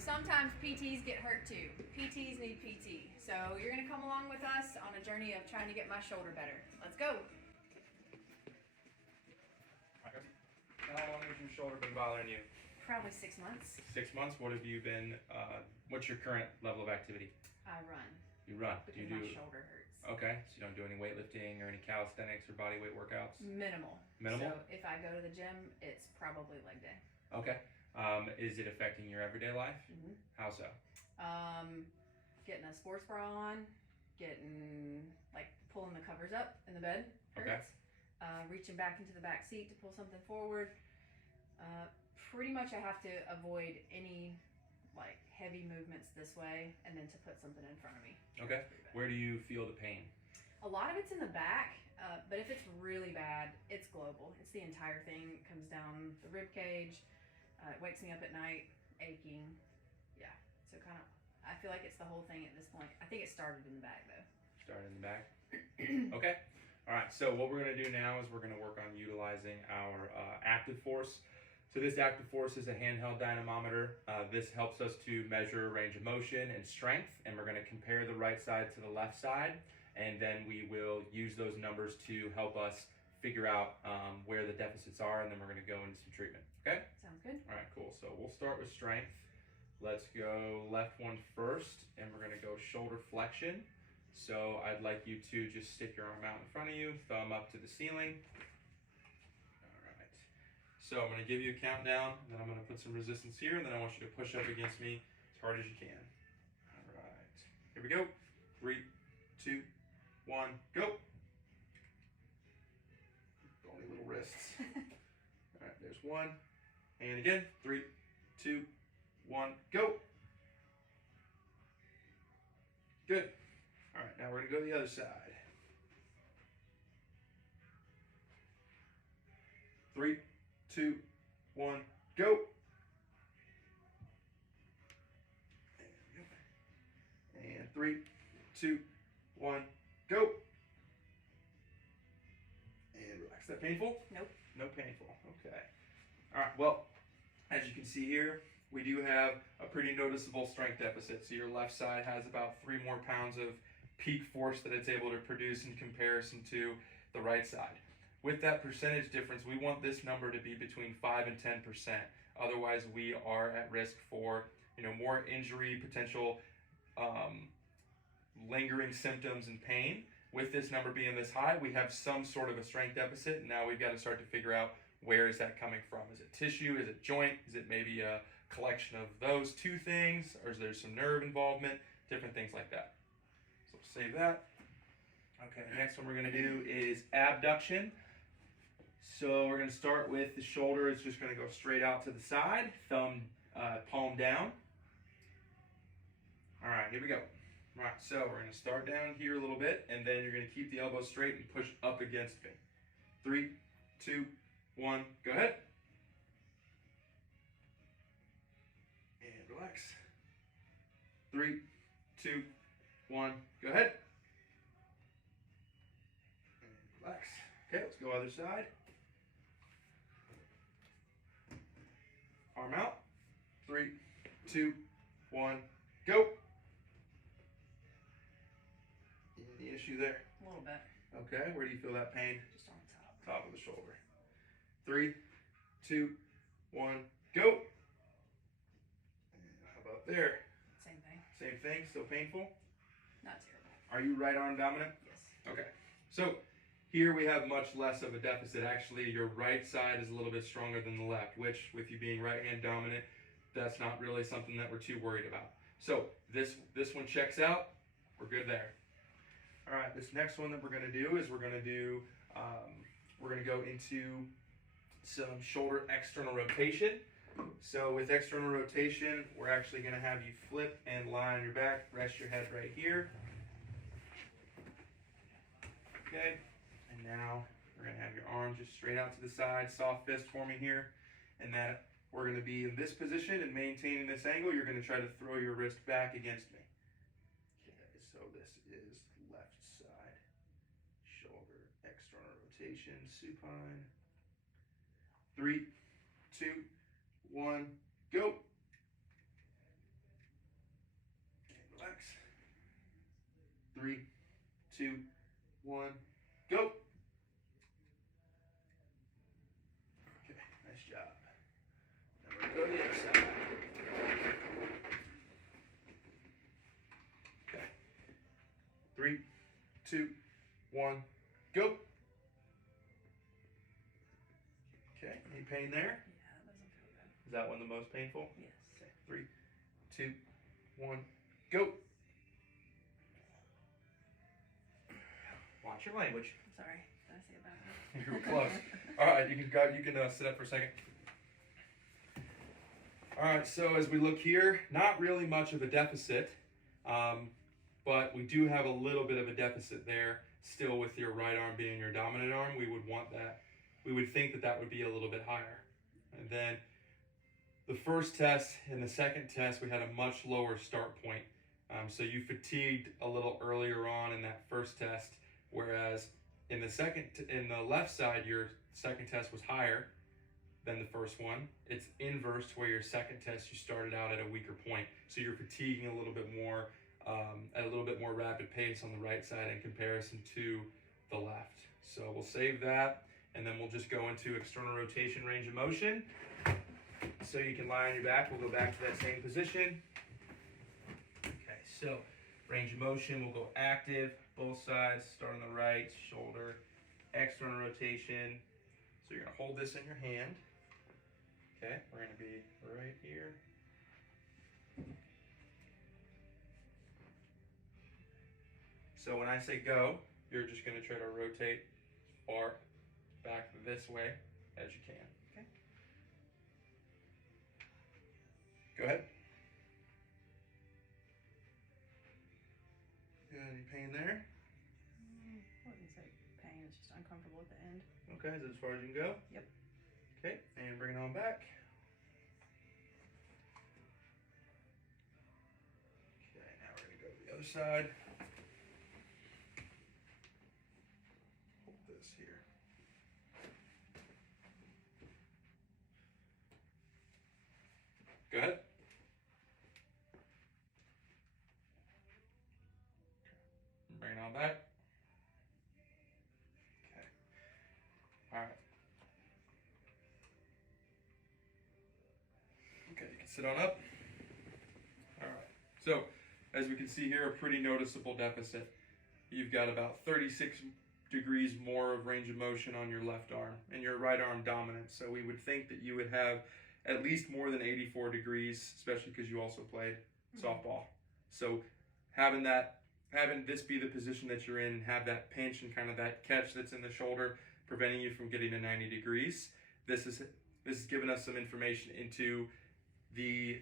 sometimes PTs get hurt too. PTs need PT. So you're gonna come along with us on a journey of trying to get my shoulder better. Let's go. How long has your shoulder been bothering you? Probably 6 months. 6 months. What have you been? What's your current level of activity? I run. You run. Because Do you my do? shoulder hurts. Okay, so you don't do any weightlifting or any calisthenics or body weight workouts? Minimal. Minimal? So if I go to the gym, it's probably leg day. Okay. Is it affecting your everyday life? Mm-hmm. How so? Getting a sports bra on, getting pulling the covers up in the bed hurts. Okay. Reaching back into the back seat to pull something forward. Pretty much I have to avoid any heavy movements this way and then to put something in front of me. Okay. Where do you feel the pain? A lot of it's in the back, but if it's really bad, it's global. It's the entire thing. It comes down the rib cage. It wakes me up at night, aching. Yeah. So I feel like it's the whole thing at this point. I think it started in the back though. Started in the back? Okay. All right. So what we're going to do now is we're going to work on utilizing our active force. So this active force is a handheld dynamometer. This helps us to measure range of motion and strength, and we're going to compare the right side to the left side, and then we will use those numbers to help us figure out where the deficits are, and then we're going to go into some treatment. Okay? Sounds good. All right, cool. So we'll start with strength. Let's go left one first, and we're going to go shoulder flexion. So I'd like you to just stick your arm out in front of you, thumb up to the ceiling. So I'm going to give you a countdown, and then I'm going to put some resistance here, and then I want you to push up against me as hard as you can. All right. Here we go. 3, 2, 1, go. Only little wrists. All right, there's one. And again, 3, 2, 1, go. Good. All right, now we're going to go to the other side. 3, 2, 1, go. And 3, 2, 1, go. And relax. Is that painful? Nope. No painful. Okay. All right. Well, as you can see here, we do have a pretty noticeable strength deficit. So your left side has about 3 more pounds of peak force that it's able to produce in comparison to the right side. With that percentage difference, we want this number to be between 5 and 10%. Otherwise, we are at risk for more injury, potential lingering symptoms and pain. With this number being this high, we have some sort of a strength deficit, and now we've got to start to figure out where is that coming from. Is it tissue? Is it joint? Is it maybe a collection of those two things? Or is there some nerve involvement? Different things like that. So save that. Okay, the next one we're going to do is abduction. So we're going to start with the shoulder. It's just going to go straight out to the side, thumb, palm down. All right, here we go. All right, so we're going to start down here a little bit, and then you're going to keep the elbow straight and push up against me. 3, 2, 1, go ahead. And relax. 3, 2, 1, go ahead. And relax. Okay, let's go other side. Arm out. 3, 2, 1, go. Any issue there? A little bit. Okay, where do you feel that pain? Just on top. Top of the shoulder. 3, 2, 1, go. And how about there? Same thing. Same thing, still painful? Not terrible. Are you right arm dominant? Yes. Okay, so here we have much less of a deficit. Actually, your right side is a little bit stronger than the left, which with you being right hand dominant, that's not really something that we're too worried about. So this one checks out, we're good there. All right, this next one that we're gonna do is we're gonna go into some shoulder external rotation. So with external rotation, we're actually gonna have you flip and lie on your back, rest your head right here. Okay, and now we're gonna have your arms just straight out to the side, soft fist forming here, and that we're gonna be in this position and maintaining this angle. You're gonna try to throw your wrist back against me. Okay, so this is left side, shoulder external rotation, supine. 3, 2, 1, go. 3, 2, 1, go. Okay, nice job. Now we're going to go to the other side. Okay. 3, 2, 1, go. Okay, any pain there? Yeah, that doesn't feel good. Is that one the most painful? Yes. Okay, 3, 2, 1, go. Watch your language. Sorry, did I say it bad? You were close. All right, you can sit up for a second. All right, so as we look here, not really much of a deficit, but we do have a little bit of a deficit there still with your right arm being your dominant arm. We would want that. We would think that that would be a little bit higher. And then the first test and the second test, we had a much lower start point. So you fatigued a little earlier on in that first test, whereas in the left side, your second test was higher than the first one. It's inverse to where your second test, you started out at a weaker point. So you're fatiguing a little bit more, at a little bit more rapid pace on the right side in comparison to the left. So we'll save that, and then we'll just go into external rotation range of motion. So you can lie on your back. We'll go back to that same position. Okay, so range of motion, we'll go active, both sides, start on the right, shoulder, external rotation. So you're gonna hold this in your hand. Okay, we're gonna be right here. So when I say go, you're just gonna try to rotate as far back this way as you can. Okay. Go ahead. Got any pain there? I wouldn't say pain, it's just uncomfortable at the end. Okay, is that as far as you can go? Yep. Okay, and bring it on back. Okay, now we're gonna go to the other side. Hold this here. Go ahead. Bring it on back. Okay. All right. Okay, you can sit on up. All right. So, as we can see here, a pretty noticeable deficit. You've got about 36 degrees more of range of motion on your left arm, and your right arm dominant. So we would think that you would have at least more than 84 degrees, especially because you also played softball. So having this be the position that you're in, and have that pinch and kind of that catch that's in the shoulder, preventing you from getting to 90 degrees. This has given us some information into the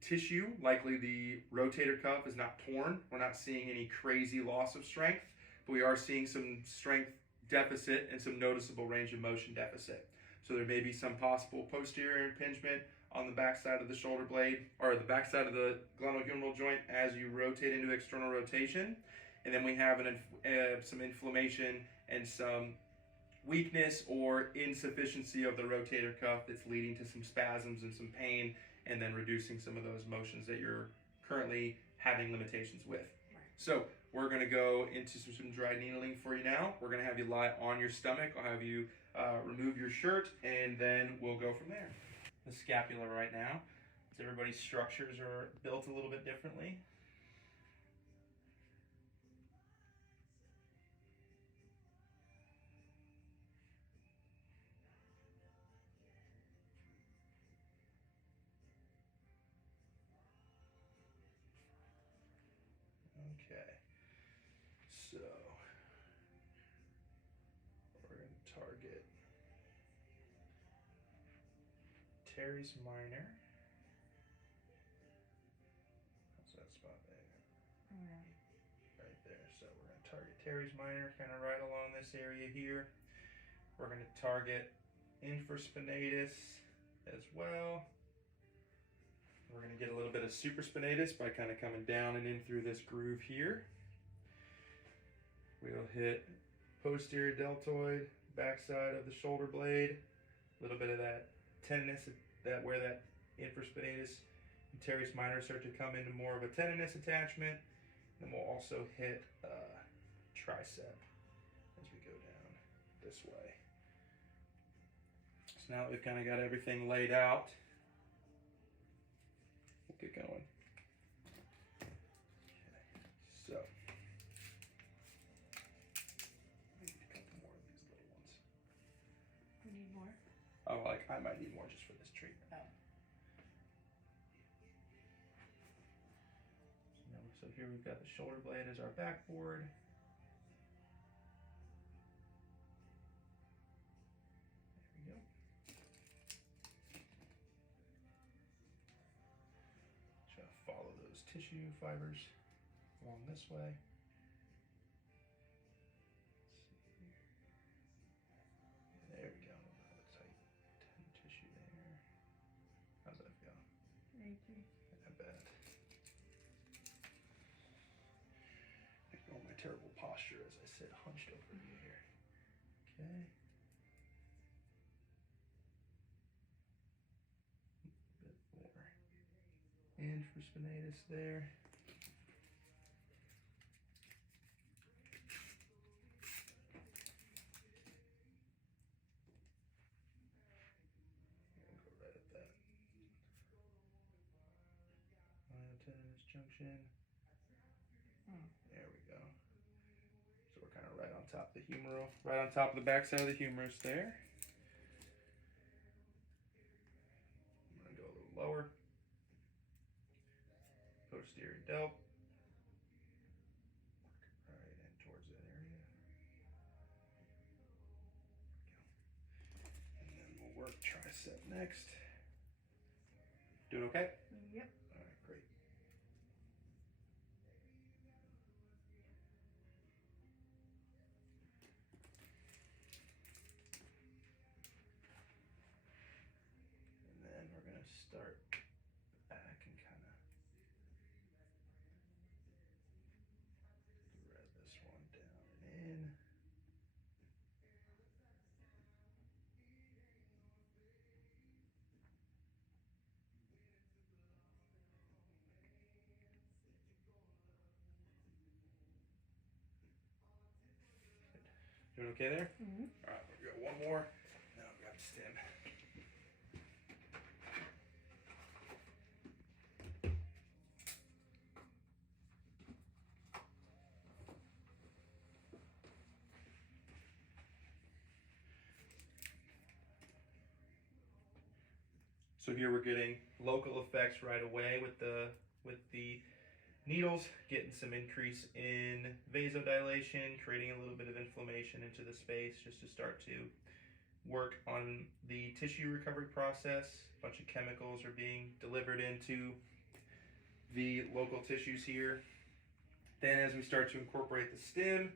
tissue. Likely the rotator cuff is not torn. We're not seeing any crazy loss of strength, but we are seeing some strength deficit and some noticeable range of motion deficit. So there may be some possible posterior impingement on the backside of the shoulder blade, or the backside of the glenohumeral joint as you rotate into external rotation. And then we have some inflammation and some weakness or insufficiency of the rotator cuff that's leading to some spasms and some pain, and then reducing some of those motions that you're currently having limitations with. Right. So we're gonna go into some dry needling for you now. We're gonna have you lie on your stomach. I'll have you remove your shirt, and then we'll go from there. The scapula right now, so everybody's structures are built a little bit differently. Okay, so we're going to target teres minor. How's that spot there? Right there. So we're going to target teres minor, kind of right along this area here. We're going to target infraspinatus as well. We're going to get a little bit of supraspinatus by kind of coming down and in through this groove here. We'll hit posterior deltoid, backside of the shoulder blade, a little bit of that tendinous, where that infraspinatus and teres minor start to come into more of a tendinous attachment. Then we'll also hit tricep as we go down this way. So now that we've kind of got everything laid out, we'll get going. Okay. So, I need a couple more of these little ones. We need more? Oh, like I might need more just for this treatment. Oh. So here we've got the shoulder blade as our backboard. There we go. Try to follow those tissue fibers along this way. There we go. A little tight tissue there. How's that feel? Achy. I bet. Ignore my terrible posture as I sit hunched over you here. Okay. A bit more infraspinatus there. We'll go right at that myotendinous junction. There we go. So we're kind of right on top of the humeral, right on top of the backside of the humerus there. I'm going to go a little lower. Posterior delt. Right in towards that area. And then we'll work tricep next. Doing okay? Yep. All right, great. And then we're going to start back and kind of thread this one down and in. Doing okay there? Mm-hmm. All right, we've got one more. Now I've got the stem. So here we're getting local effects right away with the needles, getting some increase in vasodilation, creating a little bit of inflammation into the space just to start to work on the tissue recovery process. A bunch of chemicals are being delivered into the local tissues here. Then as we start to incorporate the stim,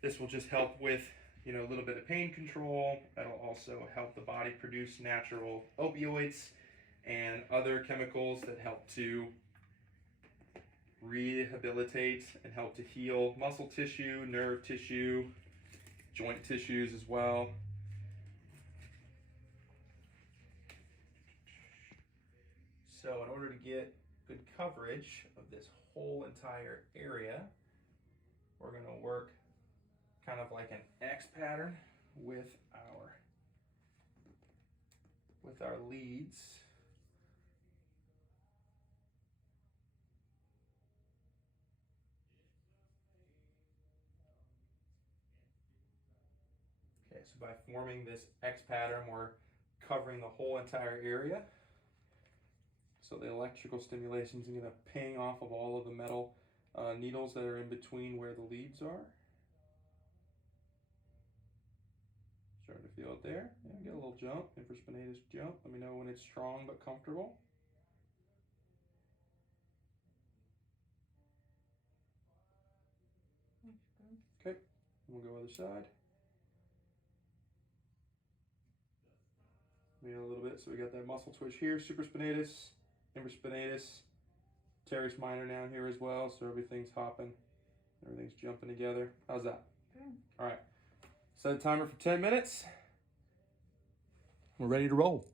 this will just help with a little bit of pain control. That'll also help the body produce natural opioids and other chemicals that help to rehabilitate and help to heal muscle tissue, nerve tissue, joint tissues as well. So in order to get good coverage of this whole entire area, we're going to work kind of like an X pattern with our leads. Okay, so by forming this X pattern, we're covering the whole entire area. So the electrical stimulation is going to ping off of all of the metal needles that are in between where the leads are. Starting to feel it there. Yeah, get a little jump, infraspinatus jump. Let me know when it's strong but comfortable. Okay, we'll go other side. Maybe a little bit. So we got that muscle twitch here, supraspinatus, infraspinatus, teres minor down here as well. So everything's hopping, everything's jumping together. How's that? Good. All right. Set a timer for 10 minutes. We're ready to roll.